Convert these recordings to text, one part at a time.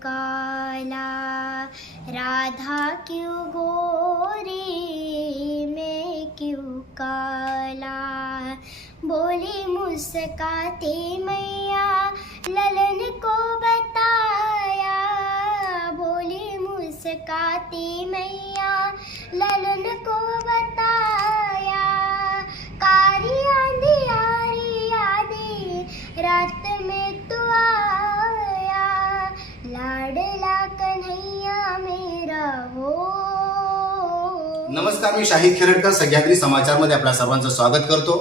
काला। राधा क्यों गोरी? मैं क्यों काला? बोली, मुस्काते मैया, ललन को बताया। बोली, मुस्काती मैया, ललन को नमस्कार मी शाहिद खेरडकर. सह्याद्री समाचारमध्ये आपल्या सर्वांचं स्वागत करतो.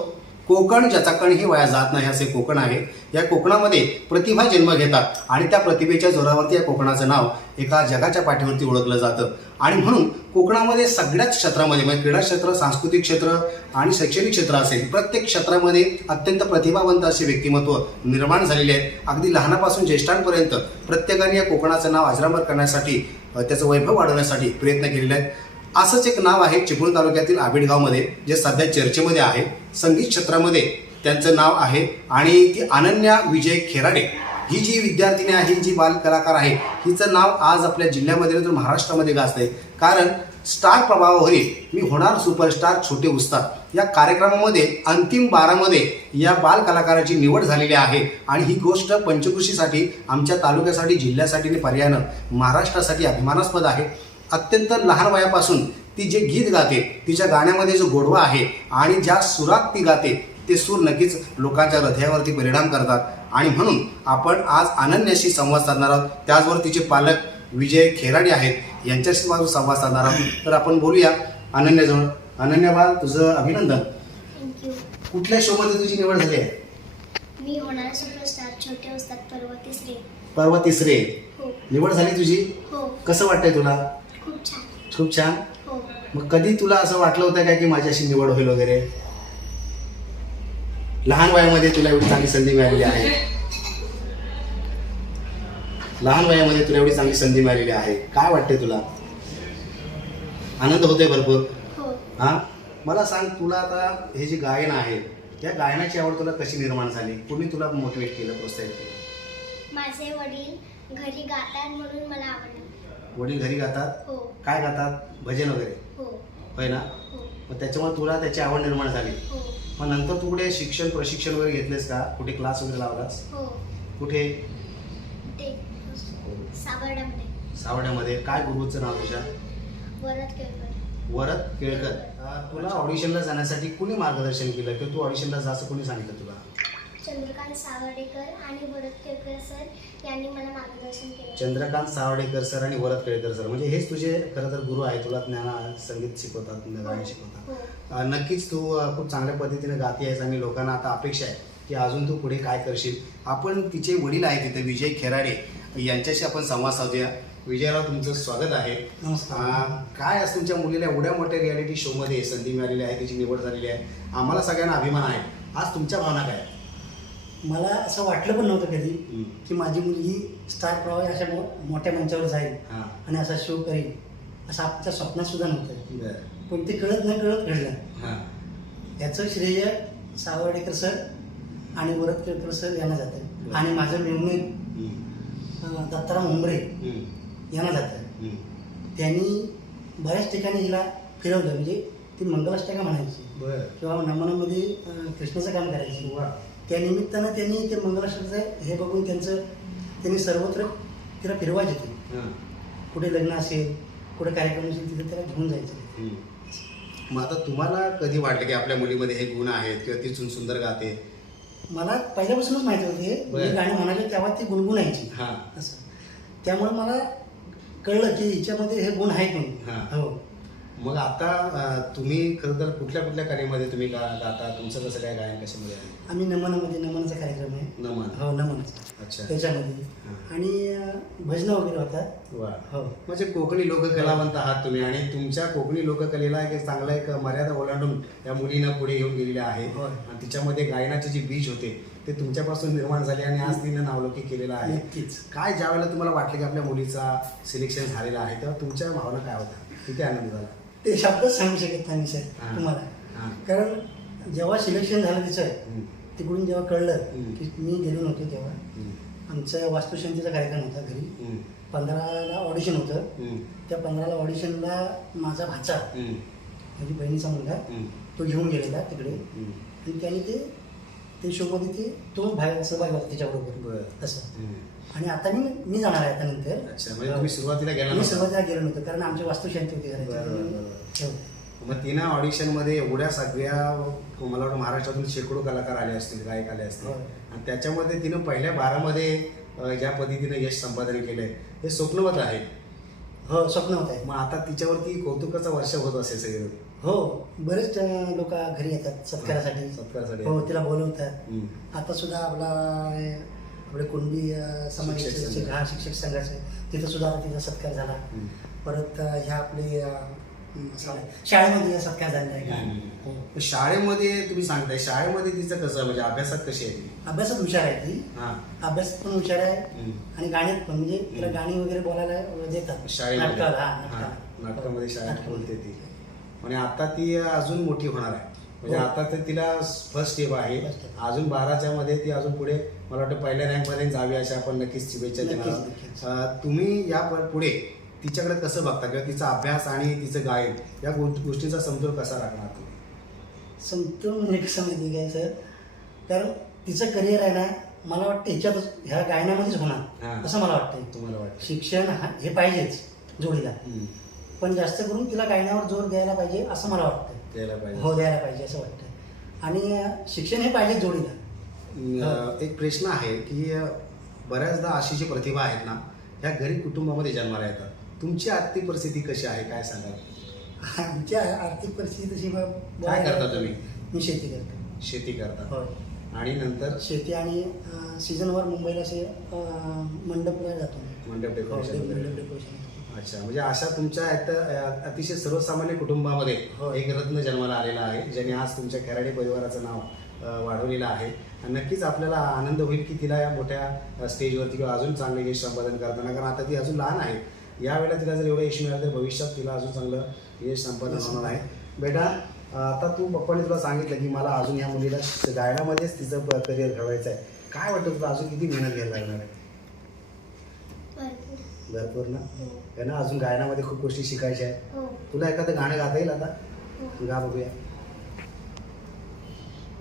कोकण ज्याचा कणही वाया जात नाही असे कोकण आहे. या कोकणामध्ये प्रतिभा जन्म घेतात आणि त्या प्रतिभेच्या जोरावरती या कोकणाचं नाव एका जगाच्या पाठीवरती ओळखलं जातं. आणि म्हणून कोकणामध्ये सगळ्याच क्षेत्रामध्ये म्हणजे क्रीडा क्षेत्र सांस्कृतिक क्षेत्र आणि शैक्षणिक क्षेत्र असेल प्रत्येक क्षेत्रामध्ये अत्यंत प्रतिभावंत असे व्यक्तिमत्व निर्माण झालेले आहेत. अगदी लहानापासून ज्येष्ठांपर्यंत प्रत्येकाने या कोकणाचं नाव अजरामर करण्यासाठी त्याचं वैभव वाढवण्यासाठी प्रयत्न केलेले आहेत. असंच एक नाव आहे चिपळूण तालुक्यातील आबिडगावमध्ये जे सध्या चर्चेमध्ये आहे संगीत क्षेत्रामध्ये त्यांचं नाव आहे आणि ती अनन्या विजय खेराडे. ही जी विद्यार्थिनी आहे ही जी बाल कलाकार आहे हिचं नाव आज आपल्या जिल्ह्यामध्ये तर महाराष्ट्रामध्ये गाजतंय. कारण स्टार प्रभावावरील मी होणार सुपरस्टार छोटे उस्ताद या कार्यक्रमामध्ये अंतिम बारामध्ये या बाल कलाकाराची निवड झालेली आहे आणि ही गोष्ट पंचकृषीसाठी आमच्या तालुक्यासाठी जिल्ह्यासाठी आणि पर्यायानं महाराष्ट्रासाठी अभिमानास्पद आहे. अत्यंत लहान वयापासून ती जे गीत गाते तिच्या गाण्यामध्ये जो गोडवा आहे आणि ज्या सुरात ती गाते ते सूर नक्कीच लोकांच्या हृदयावरती परिणाम करतात. आणि म्हणून आपण आज अनन्याशी संवाद साधणार आहोत. त्याचबरोबर तिचे पालक विजय खेराडे आहेत यांच्याशी माझा संवाद साधणार आहोत. तर आपण बोलूया अनन्याजवळ. अनन्या बाल तुझं अभिनंदन. कुठल्या शोमध्ये तुझी निवड झाली आहे? मी होणार सुपरस्टार छोटे उस्ताद पर्व तिसरे परवा तिसरे हो. निवड झाली तुझी? हो. कसं वाटतंय तुला? खूप छान. खूप छान? हो. मग कधी तुला असं वाटलं होतं काय की माझी अशी निवड होईल वगैरे? लहान वयामध्ये तुला एवढी चांगली संधी मिळालेली आहे? लहान वयामध्ये तुला एवढी चांगली संधी मिळालेली आहे. काय वाटतंय तुला? आनंद होतोय भरपूर? हो. हा? मला सांग तुला आता हे जे गायन आहे या गायनाची आवड तुला कशी निर्माण झाली? कोणी तुला मोटिवेट केलं प्रोत्साहित केलं? माझे वडील घरी गातात म्हणून मला आवडलं. वडील घरी गातात? हो. काय गातात? भजन वगैरे? हो. होय ना? हो. मग त्याच्यामुळे तुला त्याची आवड निर्माण झाली. मग नंतर तू कुठे शिक्षण प्रशिक्षण वगैरे घेतलेस का? कुठे क्लास वगैरे लावलास? कुठे? सावर्ड्यामध्ये काय गुरुचं नाव तुझ्या? वरद केळकर. तुला ऑडिशनला जाण्यासाठी कुणी मार्गदर्शन केलं? किंवा तू ऑडिशनला जायचं कोणी सांगितलं तुला? चंद्रकांत सावर्डेकर आणि वरद केळकर सर यांनी मला मार्गदर्शन केले. चंद्रकांत सावडेकर सर आणि वरद केळकर सर. म्हणजे हेच तुझे खरं तर गुरु आहे तुला ज्ञान संगीत शिकवतात गायन शिकवतात. हो. अं, नक्कीच तू अं, खूप चांगल्या पद्धतीने गाती आहेस आणि लोकांना आता अपेक्षा आहे की अजून तू पुढे काय करशील. आपण तिचे वडील आहेत तिथे विजय खेराडे. यांच्याशी आपण संवाद साधूया. विजयराव तुमचं स्वागत आहे. नमस्कार. अं, काय असं तुमच्या मुलीला एवढ्या मोठ्या रियालिटी शोमध्ये संधी मिळालेली आहे तिची निवड झालेली आहे. आम्हाला सगळ्यांना अभिमान आहे. आज तुमच्या भावना काय आहेत? मला असं वाटलं पण नव्हतं कधी. की माझी मुलगी स्टार प्रवाह अशा मोठ्या मंचावर जाईल हां. आणि असा शो करेल असं आमच्या स्वप्नात सुद्धा नव्हतं. पण ते कळत न कळत घडलं. हां. याचं श्रेय सावर्डेकर सर आणि वरद केळकर सर यांना जातं. आणि माझं हम्म. दत्ताराम हम्म. यांना जातं. त्यांनी बऱ्याच ठिकाणी हिला फिरवलं. म्हणजे ती मंगलाष्टका म्हणायची. बरं. किंवा नमनामध्ये कृष्णाचं काम करायची. त्या निमित्तानं त्यांनी ते मंगलाष्टकाचं हे बघून त्यांचं त्यांनी सर्वत्र तिला फिरवायचे ते. हां. कुठे लग्न असेल कुठे कार्यक्रम असेल तिथे त्याला घेऊन जायचं. मग आता तुम्हाला कधी वाटलं की आपल्या मुलीमध्ये हे गुण आहेत किंवा ती सुंदर गाते? मला पहिल्यापासूनच माहिती होते. मी गाणी म्हणाले तेव्हा ती गुणगुणायची. हां. असं. त्यामुळे मला कळलं की हिच्यामध्ये हे गुण आहेत म्हणून. हां. मग आता तुम्ही खरं तर कुठल्या कुठल्या कार्यामध्ये तुम्ही गा गाता? तुमचं कसं काय गायन कशामध्ये आहे? आम्ही नमनामध्ये नमनाचा कार्यक्रम आहे. नमन. हो नमनाचा अच्छा. त्याच्यामध्ये. आणि भजनं वगैरे होतात. वा. हो. म्हणजे कोकणी लोककलावंत आहात तुम्ही आणि तुमच्या कोकणी लोककलेला एक चांगला एक मर्यादा ओलांडून या मुलीनं पुढे घेऊन गेलेल्या आहे. आणि तिच्यामध्ये गायनाचे जे बीज होते ते तुमच्यापासून निर्माण झाले आणि आज तिने नावलौकिक केलेलं आहे. नक्कीच. काय ज्या वेळेला तुम्हाला वाटलं की आपल्या मुलीचा सिलेक्शन झालेलं आहे तेव्हा तुमच्या भावना काय होत्या? किती आनंद झाला? ते शब्दच सांगू शकत नाही सर. तुम्हाला. कारण जेव्हा सिलेक्शन झालं तिचं. तिकडून जेव्हा कळलं. की मी गेलो नव्हतो तेव्हा. आमचा वास्तुशांतीचा कार्यक्रम होता घरी. पंधराला ऑडिशन होतं. त्या पंधराला ऑडिशनला माझा भाचा. माझी बहिणीचा मुलगा. तो घेऊन गेलेला तिकडे. आणि त्याने ते ते शोमध्ये ते तो बाहेर सहभागी होता त्याच्याबरोबर बरं. असं. आणि आता मी मी जाणार आहे आता अच्छा म्हणजे तुम्ही सुरुवातीला गेला मी नव्हता? सुरुवातीला गेलो नव्हतो कारण आमची वास्तुशांती होती बरं, बरं, घराची बरं. हो. मग तिनं ऑडिशनमध्ये एवढ्या सगळ्या मला वाटतं महाराष्ट्रातून शेकडो कलाकार आले असतील गायक आले असतील होय. आणि त्याच्यामध्ये तिनं पहिल्या बारामध्ये अं, ज्या पद्धतीनं यश संपादन केलंय हे स्वप्नवत आहे हो स्वप्न होत आहे मग आता तिच्यावरती कौतुकाचा वर्ष होत असेल सगळे हो बरेच लोक घरी येतात सत्कारासाठी सत्कारासाठी. हो तिला बोलवतात हम्म. आता सुद्धा आपला आपले कुणबी समाजाचे जसे. हा शिक्षक संघाचे तिथं सुद्धा तिचा सत्कार झाला. परत ह्या आपले शाळेमध्ये सत्कार झालेला आहे हम्म. हो. शाळेमध्ये तुम्ही सांगताय शाळेमध्ये तिचं कसं म्हणजे अभ्यासात कशी आहे अभ्यासात हुशार आहे ती हा अभ्यासात पण हुशार आहे. आणि गाण्यात पण म्हणजे तिला. गाणी वगैरे बोलायला देतात शाळेमध्ये. नाटकामध्ये शाळेत. बोलते ती आणि आता ती अजून मोठी होणार आहे म्हणजे हो. आता तर तिला फर्स्ट स्टेप आहे. अजून बाराच्या मध्ये ती अजून पुढे मला वाटतं पहिल्या रँक पर्यंत जावी अशा आपण नक्कीच शुभेच्छा देणार तुम्ही या पुढे तिच्याकडे कसं बघता किंवा तिचा अभ्यास आणि तिचं गायन या गो- गोष्टींचा समतोल कसा राखणार तुम्ही? समतोल म्हणजे कसं माहिती काय सर? कारण तिचं करिअर आहे ना मला वाटतं ह्याच्यातच ह्या गायनामध्येच. होणार असं मला वाटतं तुम्हाला वाटतं शिक्षण हा- हे पाहिजेच जोडीला. पण जास्त करून तिला गायनावर जोर द्यायला पाहिजे असं मला वाटतं द्यायला पाहिजे. हो द्यायला पाहिजे असं वाटतं आणि शिक्षण हे पाहिजे जोडीला. एक प्रश्न आहे की बऱ्याचदा अशी जी प्रतिभा आहेत ना ह्या गरीब कुटुंबामध्ये जन्माला येतात. तुमची आर्थिक परिस्थिती कशी आहे? काय सांगाल? आमची आ- आर्थिक परिस्थिती तशी काय करता तुम्ही? मी शेती करतो. शेती करता. होय. आणि नंतर? शेती आणि सीझनवर मुंबईला असे मंडपला जातो. मंडप हो, डेकोरेशन. अच्छा म्हणजे अशा तुमच्या अतिशय सर्वसामान्य कुटुंबामध्ये हो. एक रत्न जन्माला आलेला आहे ज्याने आज तुमच्या खेराडे परिवाराचं नाव वाढवलेलं आहे. नक्कीच आपल्याला आनंद होईल की तिला या मोठ्या स्टेजवरती किंवा अजून चांगले यश संपादन करताना कारण आता ती अजून लहान आहे. यावेळेला तिला जर एवढं यश मिळालं तर भविष्यात तिला अजून चांगलं यश संपादन होणार आहे. बेटा आता तू पप्पाने तुला सांगितलं की मला अजून या मुलीला गायनामध्येच तिचं करिअर घडवायचं आहे काय वाटतं तुला? अजून किती मेहनत घ्यायला लागणार आहे? भरपूर. ना? हो. आहे ना? अजून गायनामध्ये खूप गोष्टी शिकायच्या आहेत. हो. तुला एखादं गाणं गाता येईल आता? हो. गा बघूया.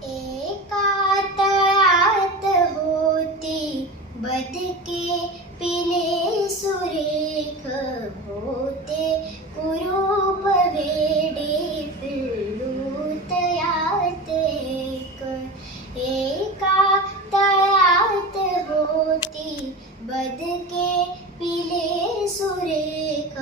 एका तळ्यात होती. बदके पिले सुरेख होते. कुरूप वेडे पिल्लू एक एका. तळात होती. बदके पिले सुरेख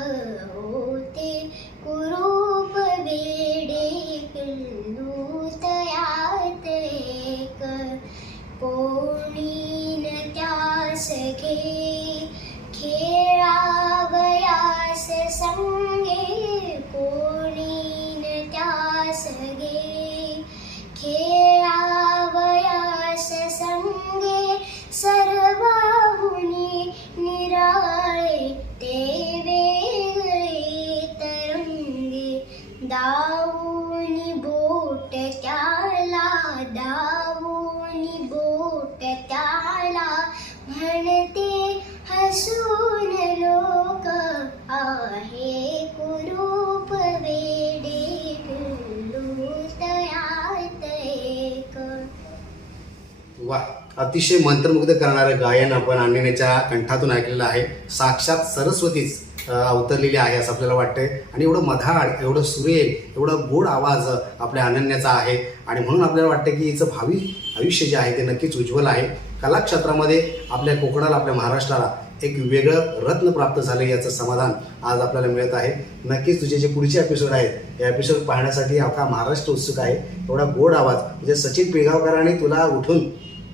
अतिशय मंत्रमुग्ध करणारं गायन आपण अण्णेच्या कंठातून ऐकलेलं आहे. साक्षात सरस्वतीच अवतरलेली आहे असं आपल्याला वाटतंय. आणि एवढं मधाळ एवढं सुरेल एवढं गोड आवाज आपल्या अनन्याचा आहे. आणि म्हणून आपल्याला वाटतं की हिचं भावी आयुष्य जे आहे ते नक्कीच उज्ज्वल आहे. कलाक्षेत्रामध्ये आपल्या कोकणाला आपल्या महाराष्ट्राला एक वेगळं रत्न प्राप्त झालं याचं समाधान आज आपल्याला मिळत आहे. नक्कीच तुझे जे पुढचे एपिसोड आहेत या एपिसोड पाहण्यासाठी आपला महाराष्ट्र उत्सुक आहे? एवढा गोड आवाज. म्हणजे सचिन पिळगावकरांनी तुला उठून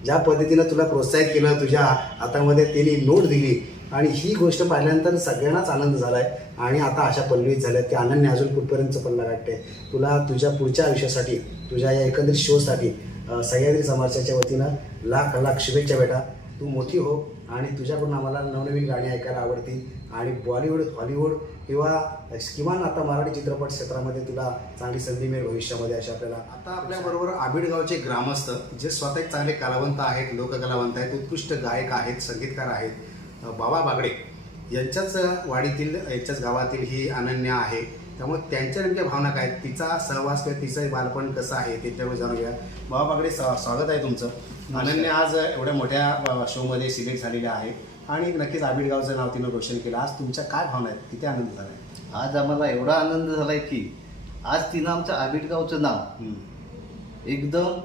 ज्या पद्धतीनं तुला प्रोत्साहित केलं तुझ्या हातामध्ये त्यांनी नोट दिली आणि ही गोष्ट पाहिल्यानंतर सगळ्यांनाच आनंद झाला आहे आणि आता अशा पल्लवीत झाल्या ते अनन्य अजून कुठपर्यंत पल्ला गाठते? तुला तुझ्या पुढच्या आयुष्यासाठी तुझ्या या एकंदरीत शोसाठी सह्याद्री समाजाच्या वतीनं लाख लाख शुभेच्छा बेटा. तू मोठी हो आणि तुझ्याकडून आम्हाला नवनवीन गाणी ऐकायला आवडतील. आणि बॉलिवूड हॉलिवूड किंवा किमान आता मराठी चित्रपट क्षेत्रामध्ये तुला चांगली संधी मिळेल भविष्यामध्ये अशा आपल्याला. आता आपल्याबरोबर आबिडगावचे ग्रामस्थ जे स्वतः एक चांगले कलावंत आहेत लोककलावंत आहेत उत्कृष्ट गायक आहेत संगीतकार आहेत बाबा बागडे यांच्याच वाडीतील यांच्याच गावातील ही अनन्य आहे. त्यामुळे त्यांच्या नेमक्या भावना काय आहेत? तिचा सहवास किंवा तिचं बालपण कसं आहे? त्याच्यावर जाणून घ्या बाबा बागडे स्वागत आहे तुमचं. अनन्या आज एवढ्या मोठ्या शोमध्ये सिलेक्ट झालेल्या आहे आणि नक्कीच आबिडगावचं नाव तिनं रोशन केलं. आज तुमच्या काय भावना आहेत? किती आनंद झाला आहे? आज आम्हाला एवढा आनंद झालाय की आज तिनं आमचं आबिटगावचं नाव एकदम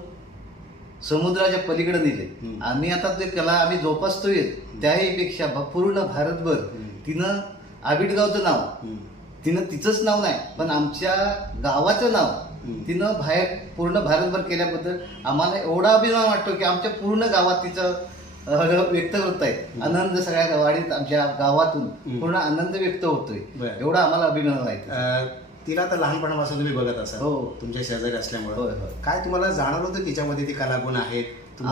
समुद्राच्या पलीकडे नेले. आम्ही आता ते कला आम्ही जोपासतोय त्याही पेक्षा पूर्ण भारतभर. तिनं आबिटगावचं नाव तिनं तिचंच नाव नाही पण आमच्या गावाचं नाव. तिनं बाहेर पूर्ण भारतभर केल्याबद्दल आम्हाला एवढा अभिमान वाटतो की आमच्या पूर्ण गावात तिचं व्यक्त होत आहे. आनंद सगळ्या वाडीत आमच्या गावातून. पूर्ण आनंद व्यक्त होतोय. एवढा आम्हाला अभिमान आहे तिला तर लहानपणापासून तुम्ही बघत असाल हो. तुमच्या शेजारी असल्यामुळे. काय तुम्हाला जाणवलं होतं तिच्यामध्ये ती कलागुण आहेत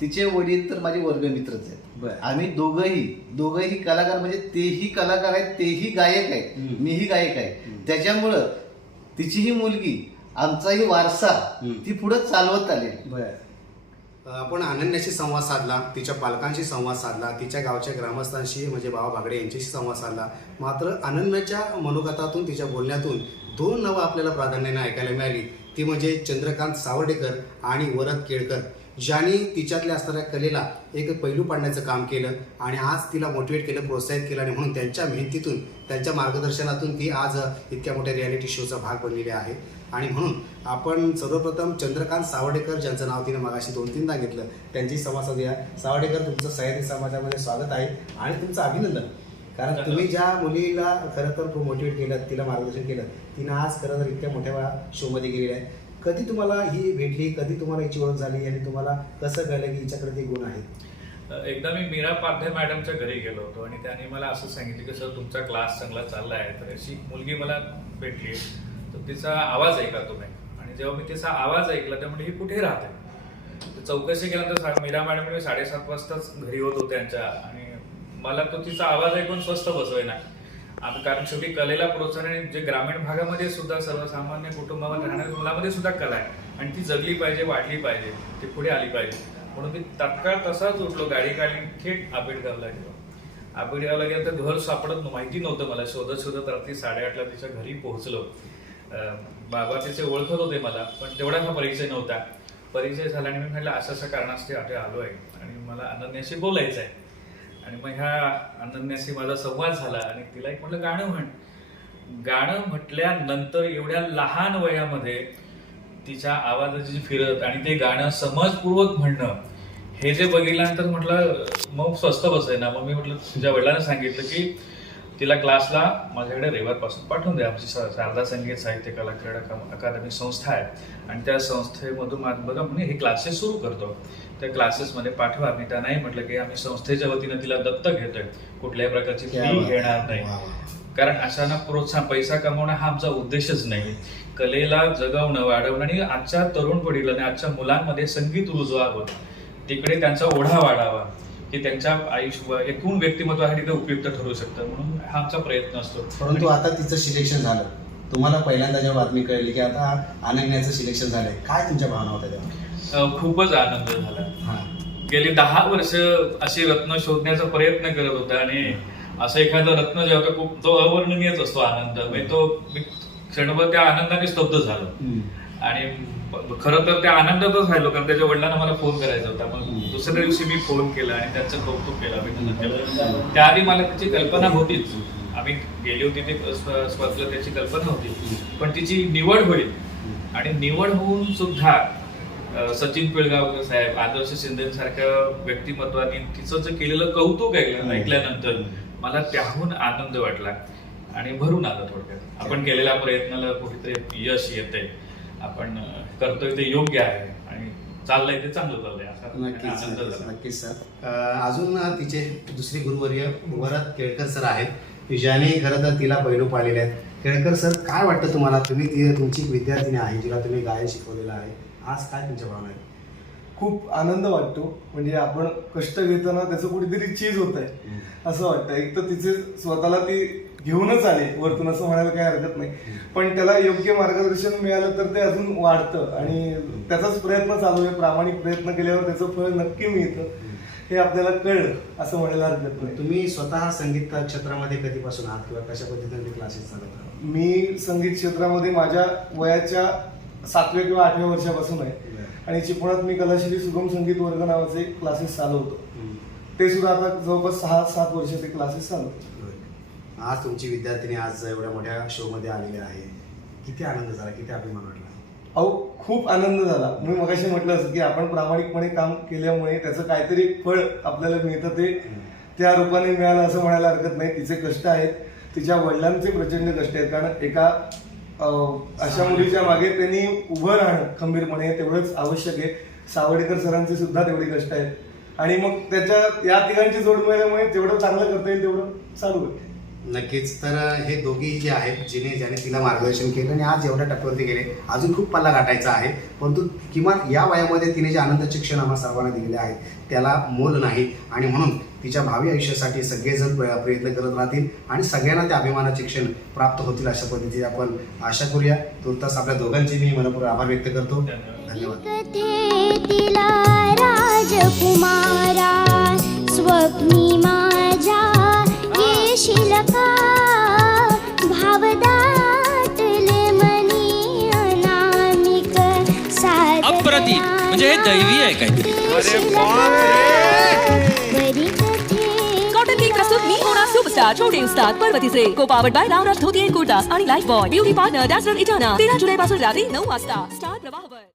तिचे वडील तर माझे वर्गमित्रच आहेत. आम्ही दोघंही दोघंही कलाकार म्हणजे तेही कलाकार आहेत तेही गायक आहेत. मीही गायक आहे. त्याच्यामुळं तिची ही मुलगी आमचाही वारसा. ती पुढे चालवत आली. आपण अनन्याशी संवाद साधला तिच्या पालकांशी संवाद साधला तिच्या गावच्या ग्रामस्थांशी म्हणजे बाबा बागडे यांच्याशी संवाद साधला. मात्र अनन्याच्या मनोगतातून तिच्या बोलण्यातून दोन नावं आपल्याला प्राधान्याने ऐकायला मिळाली. ती म्हणजे चंद्रकांत सावर्डेकर आणि वरद केळकर ज्यांनी तिच्यातल्या असणाऱ्या कलेला एक पैलू पाडण्याचं काम केलं आणि आज तिला मोटिवेट केलं प्रोत्साहित केलं आणि म्हणून त्यांच्या मेहनतीतून त्यांच्या मार्गदर्शनातून ती आज इतक्या मोठ्या रियालिटी शोचा भाग बनलेली आहे. आणि म्हणून आपण सर्वप्रथम चंद्रकांत सावर्डेकर ज्यांचं नाव तिने मगाशी दोन तीनदा घेतलं त्यांची संवाद साधूया सावर्डेकर तुमचं सह्याद्री समाजामध्ये स्वागत आहे आणि तुमचं अभिनंदन. कारण तुम्ही ज्या मुलीला खरं तर मोटिवेट केलं तिला मार्गदर्शन केलं तिनं आज खरं तर इतक्या मोठ्या शोमध्ये गेलेली आहे कधी तुम्हाला ही भेटली? कधी तुम्हाला हिची ओळख झाली? आणि तुम्हाला कसं कळलं की हिच्याकडे ते गुण आहेत? एकदा मी मीरा पाध्ये मॅडमच्या घरी गेलो होतो आणि त्याने मला असं सांगितलं की सर तुमचा क्लास चांगला चालला आहे तर अशी मुलगी मला भेटली तर तिचा आवाज ऐकला तुम्ही. आणि जेव्हा मी तिचा आवाज ऐकला तर म्हणजे ही कुठे राहते? चौकशी केल्यानंतर मीरा मॅडम मी साडेसात वाजताच घरी होतो त्यांच्या आणि मला तो तिचा आवाज ऐकून स्वस्त बसवाय नाही आता कारण शेवटी कलेला प्रोत्साहन आणि जे ग्रामीण भागामध्ये सुद्धा सर्वसामान्य कुटुंबामध्ये राहणाऱ्या मुलामध्ये सुद्धा कला आहे. आणि ती जगली पाहिजे वाढली पाहिजे ती पुढे आली पाहिजे. म्हणून मी तत्काळ तसाच उठलो गाडी काढली थेट आंबेडकरला गेलो. आंबेडकरला गेलं तर घर सापडत माहिती नव्हतं मला. शोधत शोधत रात्री साडेआठला तिच्या घरी पोहोचलो. बाबा तिचे ओळखत होते मला पण तेवढा हा परिचय नव्हता परिचय झाला आणि मी म्हटलं असं असं कारणासाठी आठे आलो आहे. आणि मला अनन्याशी बोलायचं आहे. आणि मग ह्या अनन्याशी माझा संवाद झाला आणि तिला एक म्हटलं गाणं म्हण. गाणं म्हटल्यानंतर एवढ्या लहान वयामध्ये तिच्या आवाजाची फिरत आणि ते गाणं समजपूर्वक म्हणणं हे जे बघितल्यानंतर म्हटलं मग स्वस्त बसाय ना मग मी म्हटलं तुझ्या वडिलांना सांगितलं की तिला क्लासला माझ्याकडे रविवारपासून पाठवून द्या. आमची शारदा संगीत साहित्य कला क्रीडा अका- अकादमी संस्था आहे. आणि त्या संस्थेमधून बघा म्हणे हे क्लासेस सुरू करतो. त्या क्लासेसमध्ये पाठवा. मी त्यांनाही म्हटलं की आम्ही संस्थेच्या वतीनं तिला दत्तक घेतोय. कुठल्याही प्रकारची फी. घेणार नाही. कारण अशांना प्रोत्साहन पैसा कमवणं हा आमचा उद्देशच नाही. कलेला जगवणं वाढवणं आणि आजच्या तरुण पिढीला आणि आजच्या मुलांमध्ये संगीत रुजवावं तिकडे त्यांचा ओढा वाढावा. की त्यांच्या आयुष्य एकूण व्यक्तिमत्वासाठी ते उपयुक्त ठरू शकतं. म्हणून हा आमचा प्रयत्न असतो. परंतु आता तिचं सिलेक्शन झालं. तुम्हाला पहिल्यांदा जेव्हा बातमी कळली की आता अनन्याचं सिलेक्शन झालंय काय तुमच्या भावना होत्या तेव्हा? खूपच आनंद झाला. गेली दहा वर्ष अशी रत्न शोधण्याचा प्रयत्न करत होता आणि असं एखादं रत्न जे होतं खूप तो अवर्णनीयच असतो आनंद. म्हणजे तो क्षणभर त्या आनंदाने स्तब्ध झालो. आणि खरं तर त्या आनंदातच राहिलो कारण त्याच्या वडिलांना मला फोन करायचा होता. मग. दुसऱ्या दिवशी मी फोन केला आणि त्यांचं कौतुक केलं. अभिनंदन त्याआधी मला त्याची कल्पना होतीच. आम्ही गेली होती ते स्पर्धेला त्याची कल्पना होती. पण तिची निवड होईल. आणि निवड होऊन सुद्धा सचिन पिळगावकर साहेब आदर्श शिंदे सारख्या व्यक्तिमत्वाने तिचं जे केलेलं कौतुक. ऐकल्यानंतर मला त्याहून आनंद वाटला. आणि भरून आलं थोडक्यात. आपण केलेल्या प्रयत्नाला कुठेतरी यश येते आपण करतोय ते योग्य आहे. आणि चाललंय ते चांगलं चाललंय असा नक्कीच आनंद नक्कीच झाला. नक्कीच सर. अजून तिचे दुसरे गुरुवर्य वरद केळकर सर आहेत. ज्याने खरं तर तिला पैलू पाळलेले आहेत. केळकर सर काय वाटतं तुम्हाला? तुम्ही ती तुमची एक विद्यार्थिनी आहे जिला तुम्ही गायन शिकवलेलं आहे. आज काय तुमच्या भावना आहेत? खूप आनंद वाटतो. म्हणजे आपण कष्ट घेताना त्याचं कुठेतरी चीज होत आहे असं वाटतं. एक तर तिचे स्वतःला ती घेऊनच आले. वरतून असं म्हणायला काही हरकत नाही. पण त्याला योग्य मार्गदर्शन मिळालं तर ते अजून वाढतं. आणि त्याचाच प्रयत्न चालू आहे. प्रामाणिक प्रयत्न केल्यावर त्याचं फळ नक्की मिळतं. हे आपल्याला कळलं. असं म्हणायला हरकत नाही. तुम्ही स्वतः संगीत क्षेत्रामध्ये कधीपासून आहात किंवा कशा पद्धतीने क्लासेस चालवता? मी संगीत क्षेत्रामध्ये माझ्या वयाच्या सातव्या किंवा आठव्या वर्षापासून आहे. आणि चिपळात मी कलाश्री सुगम संगीत वर्ग नावाचे क्लासेस चालवतो. ते सुद्धा आता जवळपास सहा सात वर्ष ते क्लासेस चालवतो. आज तुमची विद्यार्थिनी आज एवढ्या मोठ्या शो मध्ये आलेली आहे. किती आनंद झाला किती अभिमान वाटला? अहो खूप आनंद झाला. मी मगाशी म्हटलं असं की आपण प्रामाणिकपणे काम केल्यामुळे त्याचं काहीतरी एक फळ आपल्याला मिळतं ते. त्या रूपाने मिळालं असं म्हणायला हरकत नाही. तिचे कष्ट आहेत. तिच्या वडिलांचे प्रचंड कष्ट आहेत. कारण एका अशा मुलीच्या मागे. त्यांनी उभं राहणं खंबीरपणे तेवढंच आवश्यक आहे. सावडेकर सरांचे सुद्धा तेवढे कष्ट आहेत. आणि मग त्याच्या या तिघांची जोड मिळाल्यामुळे जेवढं चांगलं करता येईल तेवढं चालू आहे. नक्कीच. तर हे दोघी जे आहेत जिने ज्याने तिला मार्गदर्शन केलं आणि आज एवढ्या टप्प्यावरती गेले अजून खूप पल्ला गाठायचा आहे. परंतु किमान या वयामध्ये तिने जे आनंदाचे क्षण आम्हाला सर्वांना दिलेले आहेत त्याला मोल नाही. आणि म्हणून तिच्या भावी आयुष्यासाठी सगळेजण प्र- प्रयत्न करत राहतील आणि सगळ्यांना त्या अभिमानाचे क्षण प्राप्त होतील अशा पद्धतीने आपण आशा करूया. तुर्तास आपल्या दोघांचे मी मनपूर्वक आभार व्यक्त करतो. धन्यवाद. स्वप्नी येशील का मनी अनामिक अप्रतिम म्हणजे हे दैवी आहे काहीतरी कॉटन प्रस्तुत मी होना सुपरस्टार छोटे उस्ताद पर्वतीचे co powered by Ramraj dhoti kurtas आणि लाईफ बॉय ब्युटी पार्टनर डॅसर इटाना तेरा जुलै पासून रात्री नऊ वाजता।